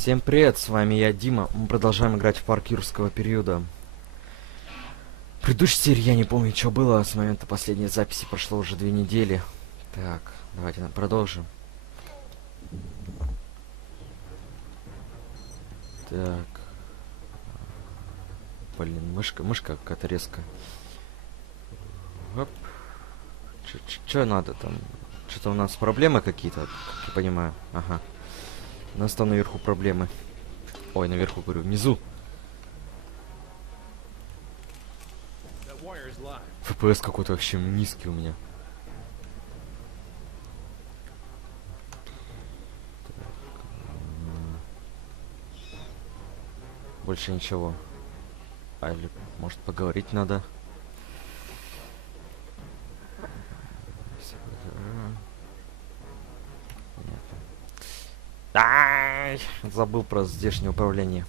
Всем привет, с вами я, Дима. Мы продолжаем играть в парк юрского периода. В предыдущей серии я не помню, что было. С момента последней записи прошло уже 2 недели. Так, давайте продолжим. Так. Блин, мышка какая-то резкая. Оп. Чё надо там? Что-то у нас проблемы какие-то, как я понимаю. Ага. У нас там наверху проблемы. Ой, наверху, говорю, внизу. ФПС какой-то вообще низкий у меня. Больше ничего. А или, может, поговорить надо? Ай, забыл про здешнее управление.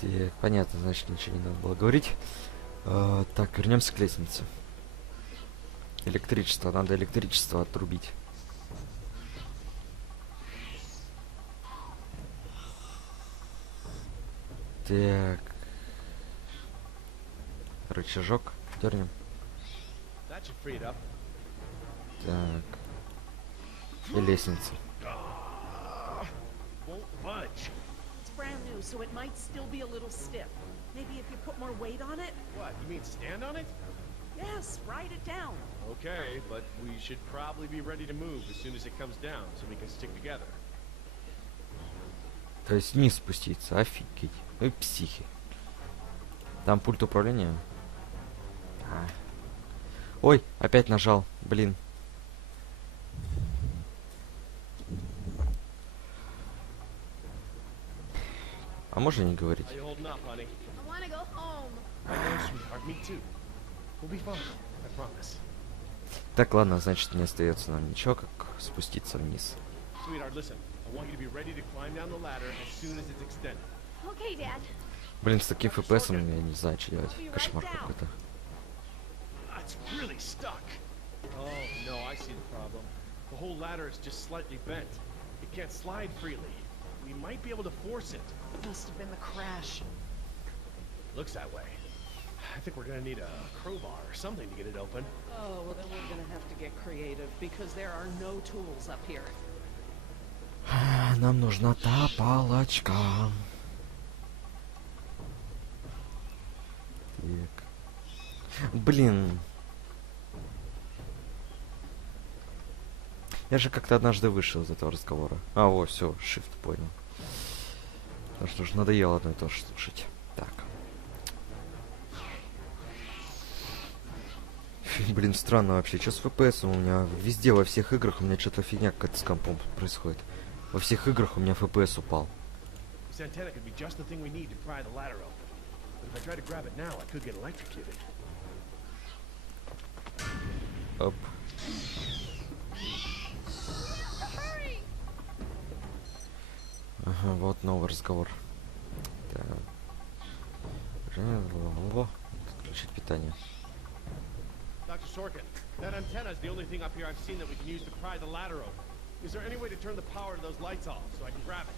Так, понятно, значит, ничего не надо было говорить. Так, вернемся к лестнице. Электричество, надо электричество отрубить. Так. Рычажок дернем. Так. И лестница. Brand new, so it might still be a little stiff. Maybe if you put more weight on it? What, you mean stand on it? Yes, write it down. Okay, but we should probably be ready to move as soon as it comes down, so we can stick together. То есть вниз спуститься, офигеть. Вы психи. Там пульт управления. Ой, опять нажал, блин. А можно не говорить? Так, ладно, значит, не остается нам ничего, как спуститься вниз. Блин, с таким FPS я не знаю, что делать. Кошмар какой-то. We might be able to force it. Must have been the crash. Looks that way. I think we're gonna need a crowbar or something to get it open. Oh, well then we're gonna have to get creative because there are no tools up here. Нам нужна та палочка. Так. Блин. Я же как-то однажды вышел из этого разговора. А, вот, все, shift понял. Потому что уже надоело одно и то же слушать. Так. Блин, странно вообще. Что с FPS у меня? Везде, во всех играх у меня что-то фигня какая-то с компом происходит. Во всех играх у меня FPS упал. Оп. Ага, вот новый разговор. Так. Отключить питание. Dr. Sorkin, that antenna is the only thing up here I've seen that we can use to pry the ladder open. Is there any way to turn the power to those lights off so I can grab it?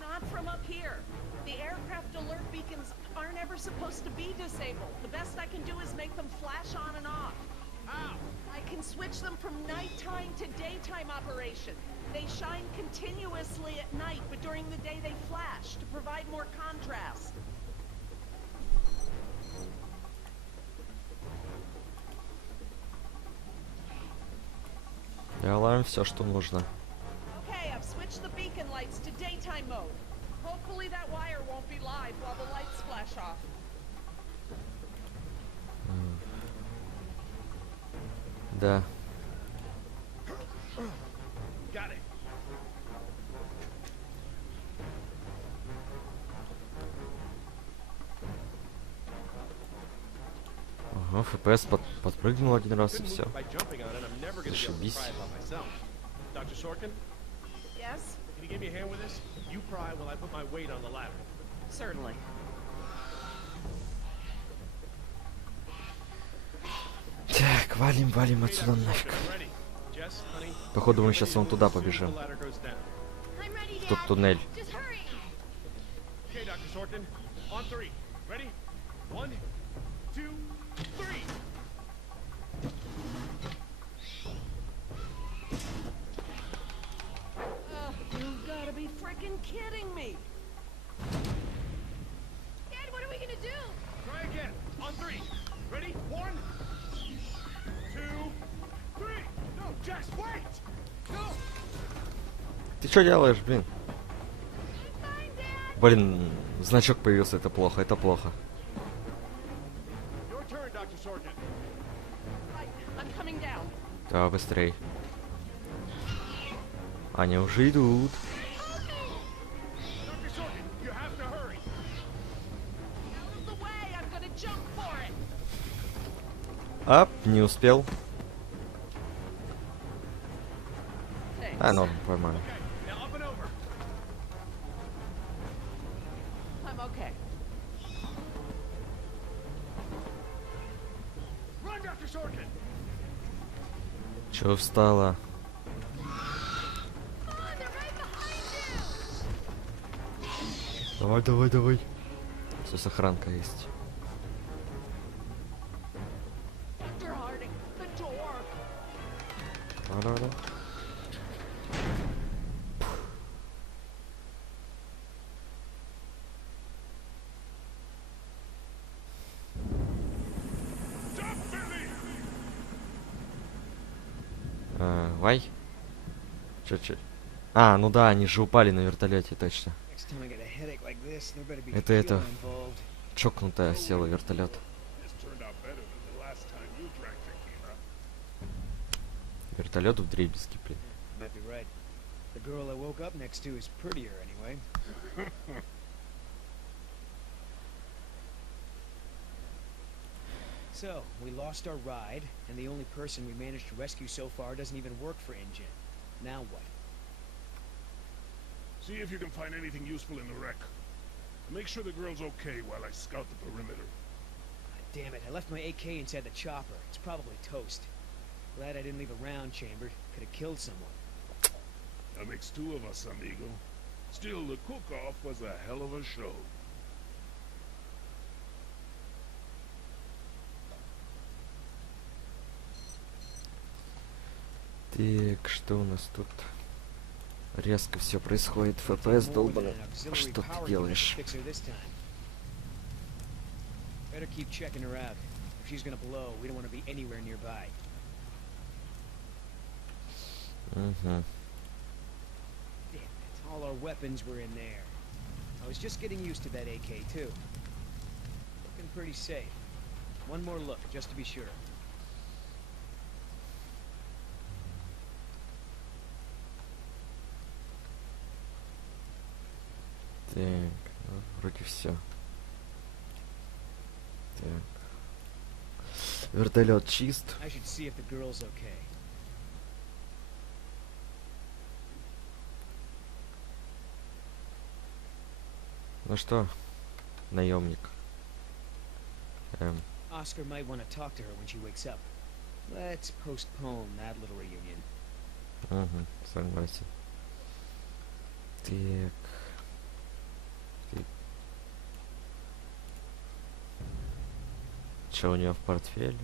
Not from up here. The aircraft alert beacons aren't ever supposed to be disabled. The best I can do is make them flash on and off. How? I can switch them from nighttime to daytime operation. They shine continuously at night, but during the day they flash to provide more contrast. Делаем все, что нужно. Okay, I've switched the beacon lights to daytime mode. Hopefully that wire won't be live while the lights flash off. Да. Got it. Ага, FPS подпрыгнул один раз и все. Зашибись. Yes? you give me a hand with this? You pry while I put my weight on the ladder. Certainly. Так, валим, валим Okay, отсюда Dr. Sorkin, нафиг. I'm ready. Jess, honey, Походу мы get сейчас ready to вон move туда as soon as the побежим. ladder goes down. I'm ready, Тут Dad. туннель. Just hurry. Okay, Dr. Sorkin, on three. Ready? 1, 2, 3. You've got to be freaking kidding me. Dad, what are we gonna do? Try again. On 3. Ready? 1, 2, 3. No, Jess, wait! No! Ты что делаешь, блин? I'm fine, Dad. Блин, значок появился, это плохо, это плохо. Your turn, Dr. Sorkin. I'm coming down. Да, быстрей. Они уже идут. Dr. Sorkin, you have to hurry. Out of the way. I'm gonna jump for it. Ап, не успел. Thanks. А, ну, поймали. Okay, now up and over. I'm okay. Run, Dr. Sorkin! Чё встала? Come on, they're right behind you. Давай, давай, давай. Все, сохранка есть. Dr. Harding, the door. Давай, давай, давай. Вай? Чё? А, ну да, они же упали на вертолете, точно. Next time I get a headache like this, there better be Это- fuel involved. Чокнутая села вертолет. Вертолет вдребезги, блин. Might be right. The girl I woke up next to is prettier anyway. So, we lost our ride, and the only person we managed to rescue so far doesn't even work for InGen. Now what? See if you can find anything useful in the wreck. Make sure the girl's okay while I scout the perimeter. Ah, damn it, I left my AK inside the chopper. It's probably toast. Glad I didn't leave a round chambered. Could have killed someone. That makes two of us, amigo. Still, the cook-off was a hell of a show. Так, что у нас тут? Резко все происходит. ФПС долбаный. Что ты делаешь? Better keep checking her out. If she's gonna blow, we don't want to be anywhere nearby. Угу. Damn it, all our weapons were in there. I was just getting used to that AK, too. Looking pretty safe. One more look, just to be sure. Так, ну, вроде все. Так. Вертолет чист. I should see if the girl's okay. Ну что, наемник. Oscar might want to talk to her when she wakes up. Let's postpone that little reunion. Угу, согласен. Так. Что у нее в портфеле?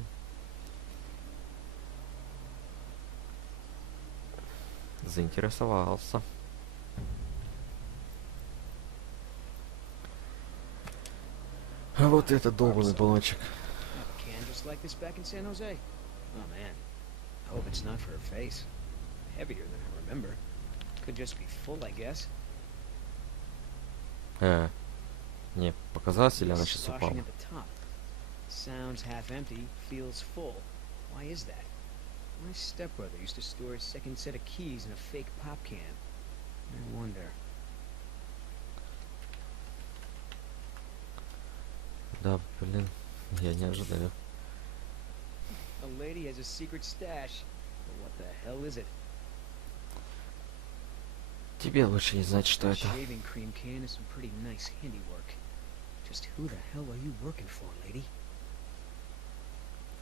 Заинтересовался. А вот этот долбанный баллончик. Have a can just like this back in San Jose? Oh man, I hope it's not for her face. Heavier than I remember. Could just be full, I guess. Не, показалось, или она сейчас Sloshing упала? at the top. Sounds half empty, feels full. Why is that? My stepbrother used to store a second set of keys in a fake pop can. I wonder. Да, блин, я не ожидаю. A lady has a secret stash. But what the hell is it? Тебе лучше не знать, что это. Shaving cream can is some pretty nice handiwork. Just who the hell are you working for, lady?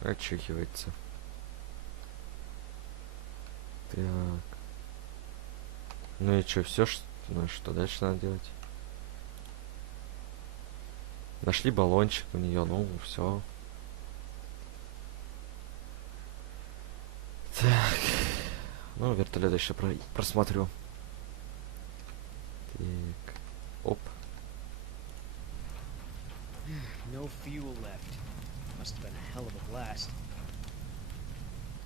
Очухивается. Так. Ну и что, все, ну что дальше надо делать? Нашли баллончик у нее, ну все. Так. Ну, вертолет еще просмотрю. Так. Оп. No fuel left. Must have been a hell of a blast.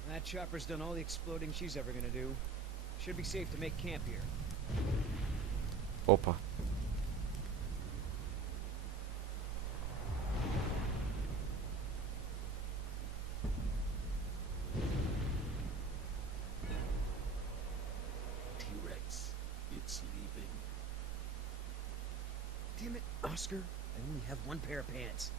That chopper's done all the exploding she's ever gonna do. Should be safe to make camp here. Опа. T-Rex, it's leaving. Damn it, Oscar. I only have one pair of pants.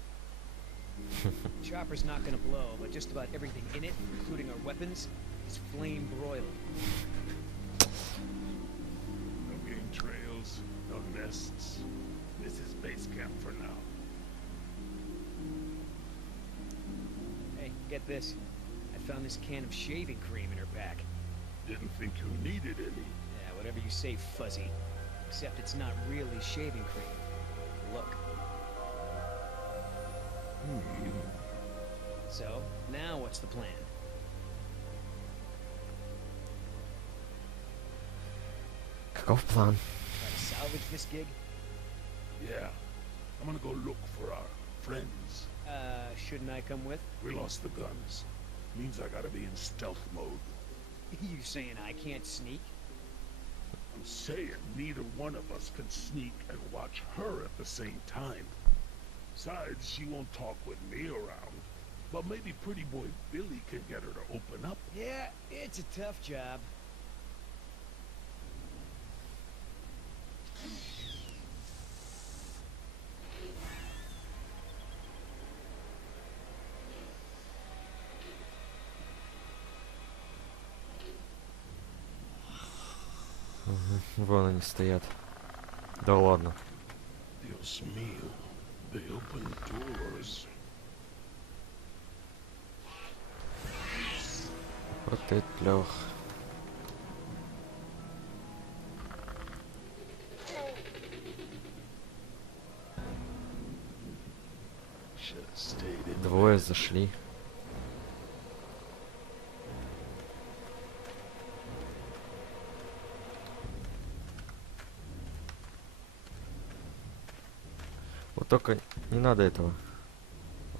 Chopper's not gonna blow, but just about everything in it, including our weapons, is flame broiled. No game trails, no nests. This is base camp for now. Hey, get this. I found this can of shaving cream in her back. Didn't think you needed any. Yeah, whatever you say, Fuzzy. Except it's not really shaving cream. Look. So, now what's the plan? Каков план? Try to salvage this gig? Yeah, I'm gonna go look for our friends. Shouldn't I come with? We lost the guns. Means I gotta be in stealth mode. You saying I can't sneak? I'm saying neither one of us can sneak and watch her at the same time. Besides, she won't talk with me around. But maybe pretty boy Billy can get her to open up. Yeah, it's a tough job. Вон они стоят. Да ладно. Dios mío, they open doors. Вот это плёх. Should have stayed in. Двое зашли. Вот только не надо этого.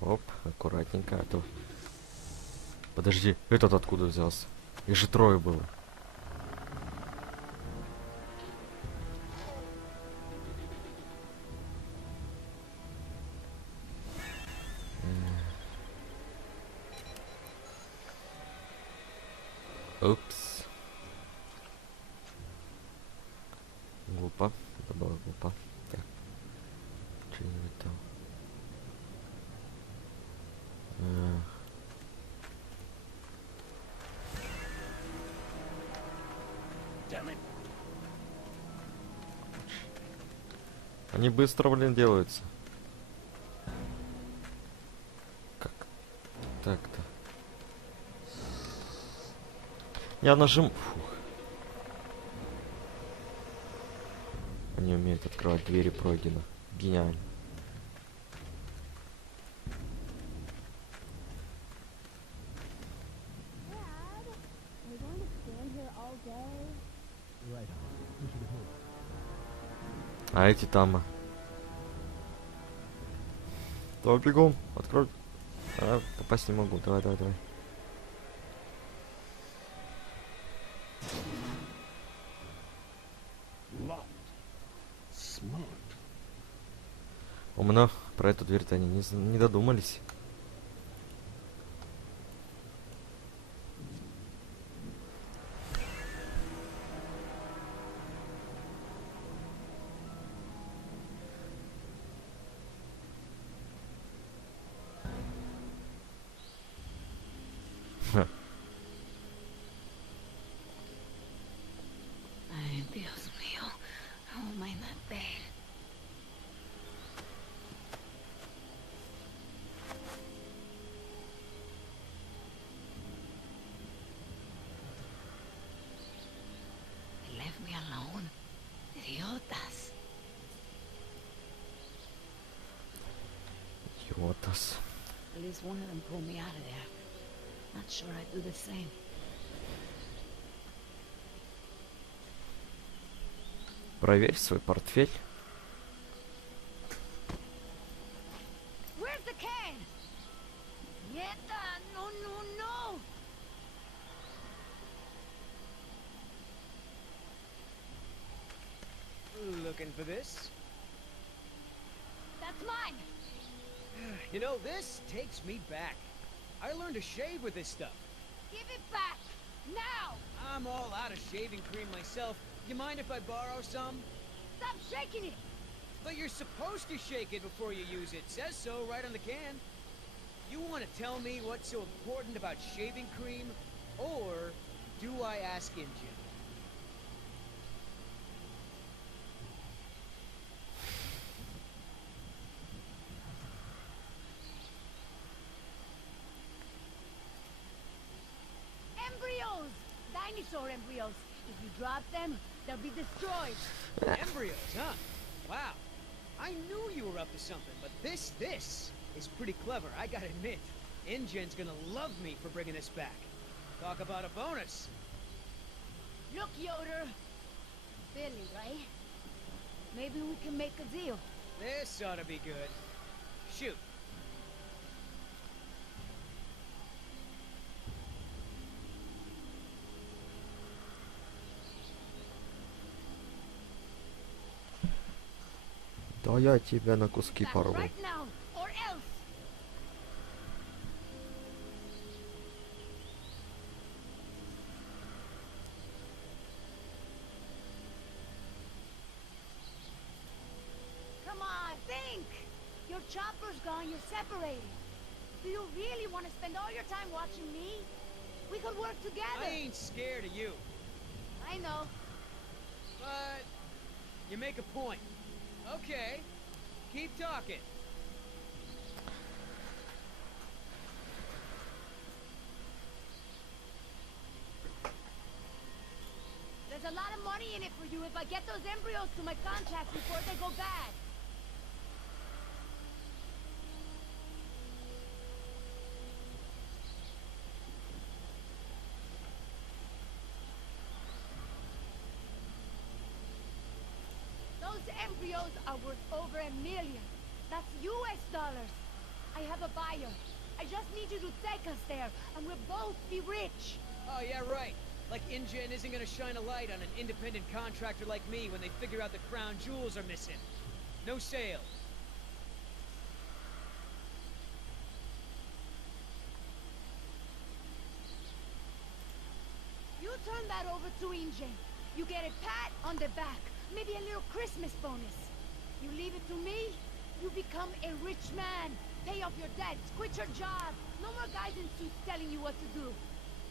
Оп, аккуратненько, а то... Подожди, этот откуда взялся? Их же трое было. Упс. Глупо. Это было глупо. Так. Что-нибудь там. Damn it. Они быстро, блин, делаются. Как так-то? Я нажим... Фух. Они умеют открывать двери, пройдено. Гениально. Dad, are we going to stand here all day? А эти там... Давай бегом, открой. А, попасть не могу. Давай, давай, давай. Locked. Smart. Умно. Про эту дверь-то они не додумались. Ay, Dios mío. Тас. At least one of them pulled me out of there. Not sure I'd do the same. Проверь свой портфель. Where's the can? Nieta, no, no, no! Looking for this? That's mine! You know, this takes me back. I learned to shave with this stuff. Give it back! Now! I'm all out of shaving cream myself. You mind if I borrow some? Stop shaking it! But you're supposed to shake it before you use it. Says so right on the can. You want to tell me what's so important about shaving cream? Or do I ask Injun? Embryos! Dinosaur embryos. If you drop them, they'll be destroyed. Embryos, huh? Wow. I knew you were up to something, but this is pretty clever, I gotta admit. Injun's gonna love me for bringing this back. Talk about a bonus. Look, Yoder. Billy, right? Maybe we can make a deal. This ought to be good. Shoot. Да я тебя на куски Back порву. right now, or else. Come on, think! Your chopper's gone, you're separated. Do you really want to spend all your time watching me? We could work together. I ain't scared of you, I know. but you make a point. Okay, keep talking. There's a lot of money in it for you if I get those embryos to my contacts before they go bad. Those embryos are worth over $1 million. That's US dollars. I have a buyer. I just need you to take us there, and we'll both be rich. Oh, yeah, right. Like InGen isn't gonna shine a light on an independent contractor like me when they figure out the crown jewels are missing. No sale. You turn that over to InGen. You get a pat on the back, maybe a little Christmas bonus. You leave it to me, you become a rich man. Pay off your debts, quit your job. No more guys in suits telling you what to do.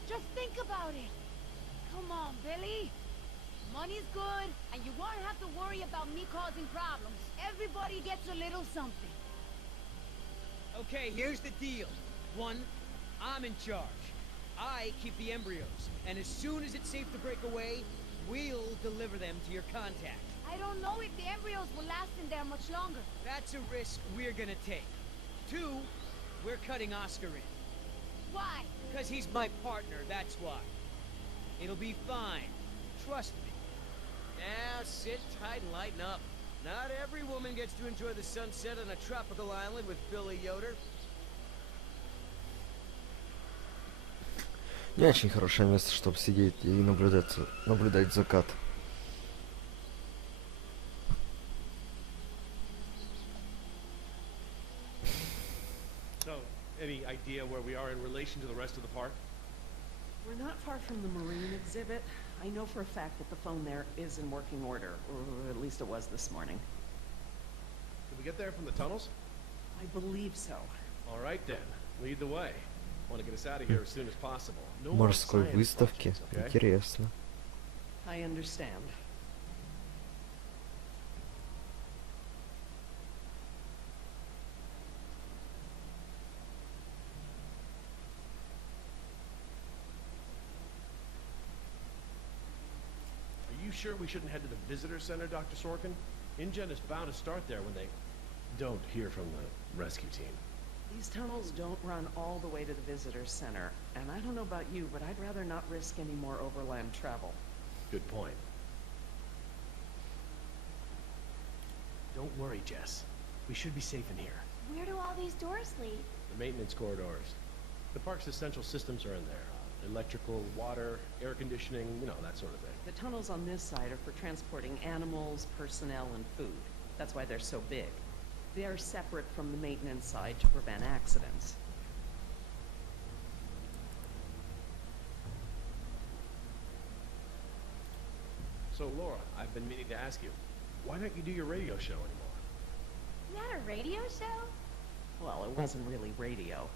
Just think about it. Come on, Billy. Money's good, and you won't have to worry about me causing problems. Everybody gets a little something. Okay, here's the deal. One, I'm in charge. I keep the embryos, and as soon as it's safe to break away, we'll deliver them to your contact. I don't know if the embryos will last in there much longer. That's a risk we're gonna take. Two, we're cutting Oscar in. Why? Because he's my partner, that's why. It'll be fine. Trust me. Now, sit tight and lighten up. Not every woman gets to enjoy the sunset on a tropical island with Billy Yoder. Не очень хорошее место, чтобы сидеть и наблюдать закат. So, any idea where we are in relation to the rest of the park? We're not far from the marine exhibit. I know for a fact that the phone there is in working order, or at least it was this morning. Can we get there from the tunnels? I believe so. All right then, lead the way. Want to get us out of here as soon as possible. No more Морской science выставки. lectures, okay? Интересно. I understand. Are you sure we shouldn't head to the visitor center, Dr. Sorkin? InGen is bound to start there when they don't hear from the rescue team. These tunnels don't run all the way to the visitor center, and I don't know about you, but I'd rather not risk any more overland travel. Good point. Don't worry, Jess. We should be safe in here. Where do all these doors lead? The maintenance corridors. The park's essential systems are in there. Electrical, water, air conditioning, you know, that sort of thing. The tunnels on this side are for transporting animals, personnel, and food. That's why they're so big. They're separate from the maintenance side to prevent accidents. So, Laura, I've been meaning to ask you, why don't you do your radio show anymore? You had a radio show? Well, it wasn't really radio.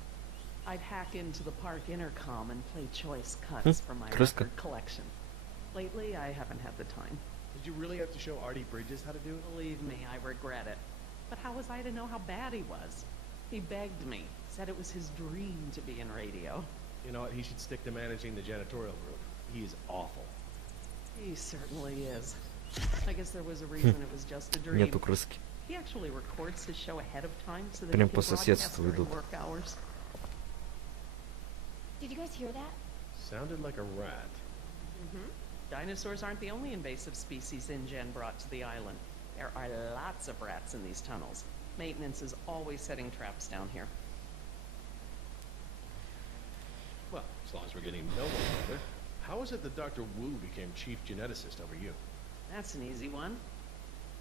I'd hack into the park intercom and play choice cuts from my Крыска. record collection. Lately, I haven't had the time. Did you really have to show Artie Bridges how to do it? Believe me, I regret it. But how was I to know how bad he was? He begged me, said it was his dream to be in radio. You know what, he should stick to managing the janitorial group. He is awful. He certainly is. I guess there was a reason it was just a dream. Нету крыски. He actually records his show ahead of time so that Прям he по can broadcast соседству during идут. work hours. Did you guys hear that? Sounded like a rat. Dinosaurs aren't the only invasive species InGen brought to the island. There are lots of rats in these tunnels. Maintenance is always setting traps down here. Well, as long as we're getting to know one another. How is it that Dr. Wu became chief geneticist over you? That's an easy one.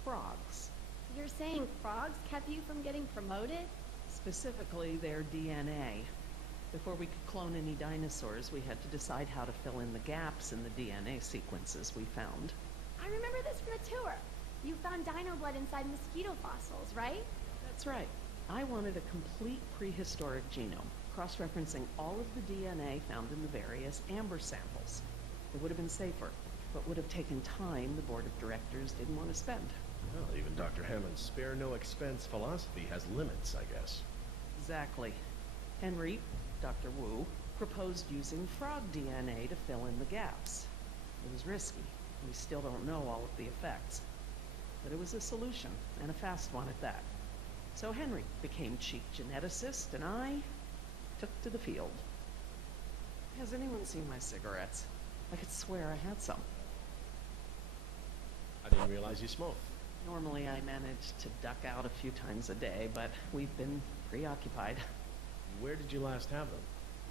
Frogs. You're saying frogs kept you from getting promoted? Specifically, their DNA. Before we could clone any dinosaurs, we had to decide how to fill in the gaps in the DNA sequences we found. I remember this from the tour. You found dino blood inside mosquito fossils, right? That's right. I wanted a complete prehistoric genome, cross-referencing all of the DNA found in the various amber samples. It would have been safer, but would have taken time the board of directors didn't want to spend. Well, even Dr. Hammond's spare no expense philosophy has limits, I guess. Exactly. Henry, Dr. Wu, proposed using frog DNA to fill in the gaps. It was risky. We still don't know all of the effects. But it was a solution, and a fast one at that. So Henry became chief geneticist, and I took to the field. Has anyone seen my cigarettes? I could swear I had some. I didn't realize you smoked. Normally I manage to duck out a few times a day, but we've been preoccupied. Where did you last have them?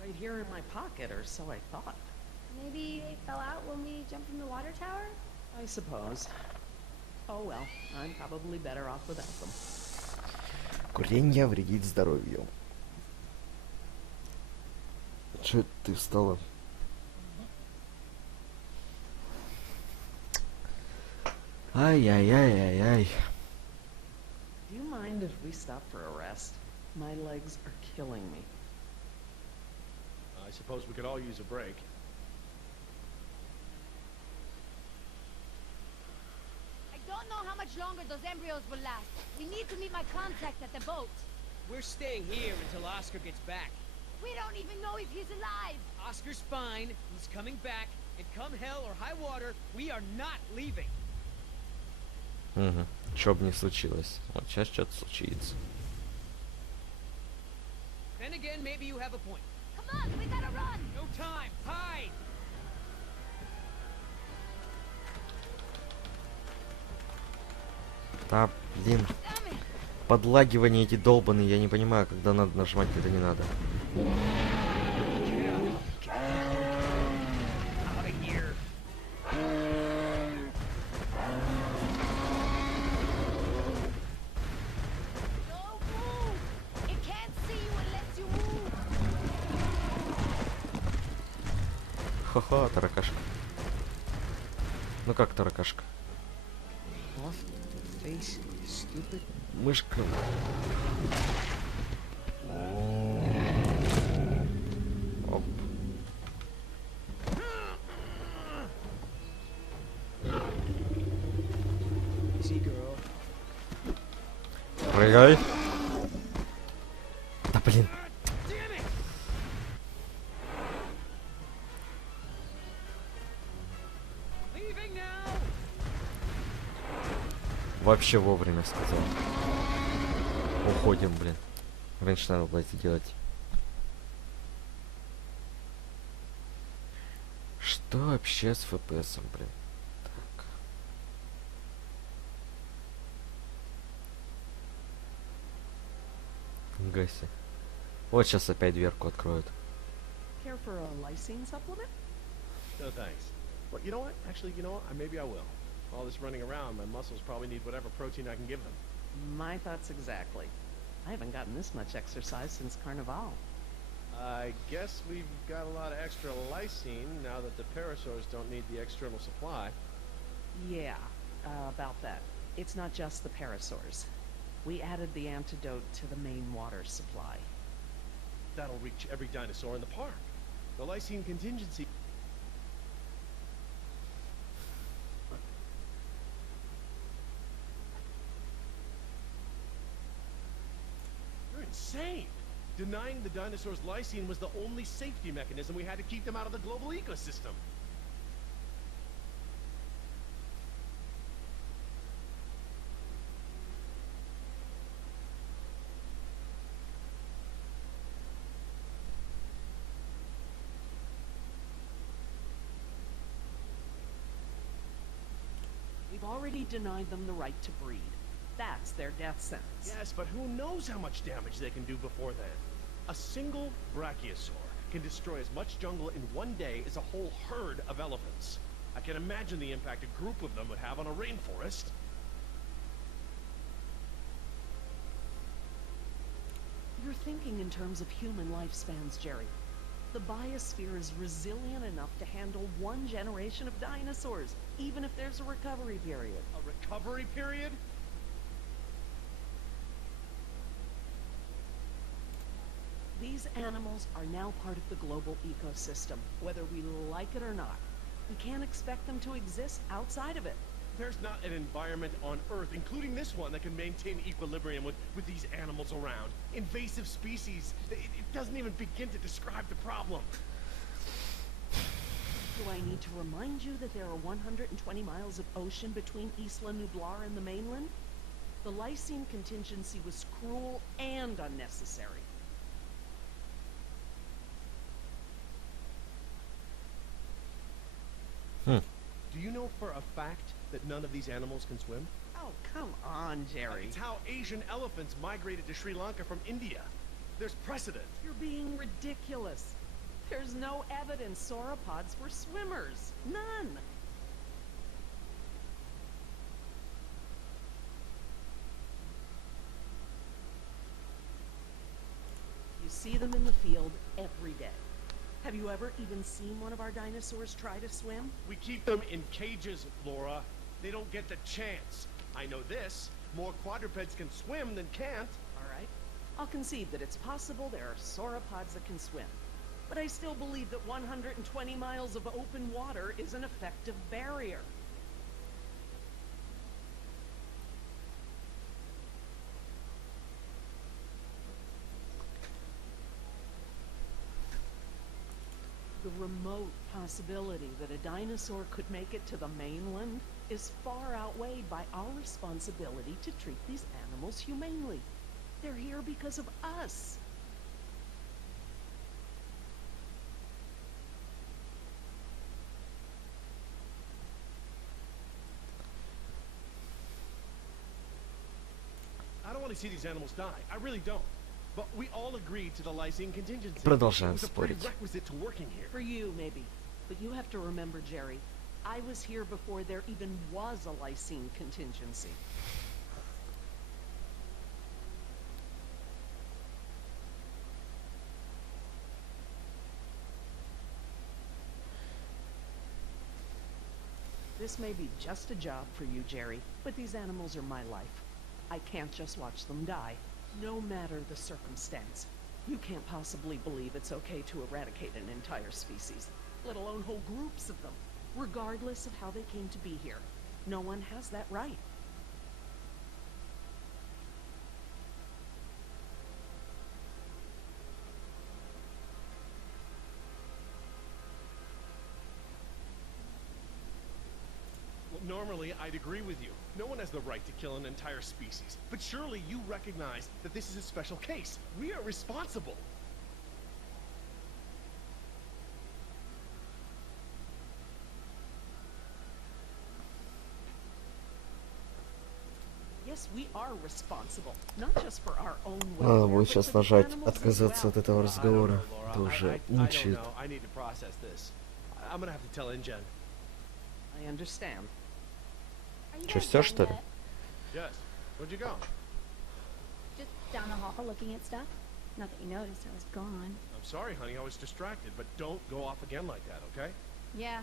Right here in my pocket, or so I thought. Maybe they fell out when we jumped from the water tower? I suppose. Oh well, I'm probably better off without them. Курение вредит здоровью. Че ты встала? Ай-яй-яй-яй-яй. Do you mind if we stop for a rest? My legs are killing me. I suppose we could all use a break. I don't know how much longer those embryos will last. We need to meet my contact at the boat. We're staying here until Oscar gets back. We don't even know if he's alive. Oscar's fine. He's coming back. And come hell or high water, we are not leaving. Угу. Что бы ни случилось. Вот сейчас что-то случится. Then again, maybe you have a point. Come on, we gotta run. No time. Hide! Да, блин. Damn it. Подлагивания эти долбаные, я не понимаю, когда надо нажимать, когда не надо. Out of here. Don't move. It can't see you unless you move. Ха-ха, таракашка. Ну как таракашка? Off face, stupid. Мышка. Оп. Easy, girl. Прыгай. Да блин. Damn it! Leaving now. Вообще вовремя сказал. Уходим, блин. Раньше надо было это делать. Что вообще с FPS, блин? Так. Гася. Вот сейчас опять дверку откроют. Care for a lysine supplement? No thanks. But you know what? Actually, you know what? Maybe I will. All this running around, my muscles probably need whatever protein I can give them. My thoughts exactly. I haven't gotten this much exercise since Carnival. I guess we've got a lot of extra lysine now that the parasaurs don't need the external supply. Yeah, about that. It's not just the parasaurs. We added the antidote to the main water supply. That'll reach every dinosaur in the park. The lysine contingency... You're insane! Denying the dinosaurs lysine was the only safety mechanism we had to keep them out of the global ecosystem. We've already denied them the right to breed. That's their death sentence. Yes, but who knows how much damage they can do before then? A single brachiosaur can destroy as much jungle in one day as a whole herd of elephants. I can imagine the impact a group of them would have on a rainforest. You're thinking in terms of human lifespans, Jerry. The biosphere is resilient enough to handle one generation of dinosaurs, even if there's a recovery period. A recovery period? These animals are now part of the global ecosystem, whether we like it or not. We can't expect them to exist outside of it. There's not an environment on Earth, including this one, that can maintain equilibrium with these animals around. Invasive species. It doesn't even begin to describe the problem. Do I need to remind you that there are 120 miles of ocean between Isla Nublar and the mainland? The lysine contingency was cruel and unnecessary. Do you know for a fact that none of these animals can swim? Oh, come on, Jerry. It's how Asian elephants migrated to Sri Lanka from India. There's precedent. You're being ridiculous. There's no evidence sauropods were swimmers. None. You see them in the field every day. Have you ever even seen one of our dinosaurs try to swim? We keep them in cages, Laura. They don't get the chance. I know this. More quadrupeds can swim than can't. All right. I'll concede that it's possible there are sauropods that can swim. But I still believe that 120 miles of open water is an effective barrier. The remote possibility that a dinosaur could make it to the mainland is far outweighed by our responsibility to treat these animals humanely. They're here because of us. I don't want to see these animals die. I really don't. But we all agreed to the lysine contingency. Продолжаем It was a спорить. prerequisite to working here. For you, maybe. But you have to remember, Jerry, I was here before there even was a lysine contingency. This may be just a job for you, Jerry, but these animals are my life. I can't just watch them die, no matter the circumstance. You can't possibly believe it's okay to eradicate an entire species, let alone whole groups of them, regardless of how they came to be here. No one has that right. Well, Normally, I'd agree with you. No one has the right to kill an entire species. But surely you recognize that this is a special case. We are responsible. Yes, we are responsible, not just for our own Надо welfare, будет but сейчас for the нажать animals as отказаться well. от этого I don't разговора. know, Laura. Это уже I don't мучает. know. I need to process this. I'm gonna have to tell InGen. I understand. Are you Чё, guys всё, done что ли? yet? Yes. Where'd you go? Just down the hall looking at stuff. Not that you noticed I was gone. I'm sorry, honey. I was distracted, but don't go off again like that, okay? Yeah,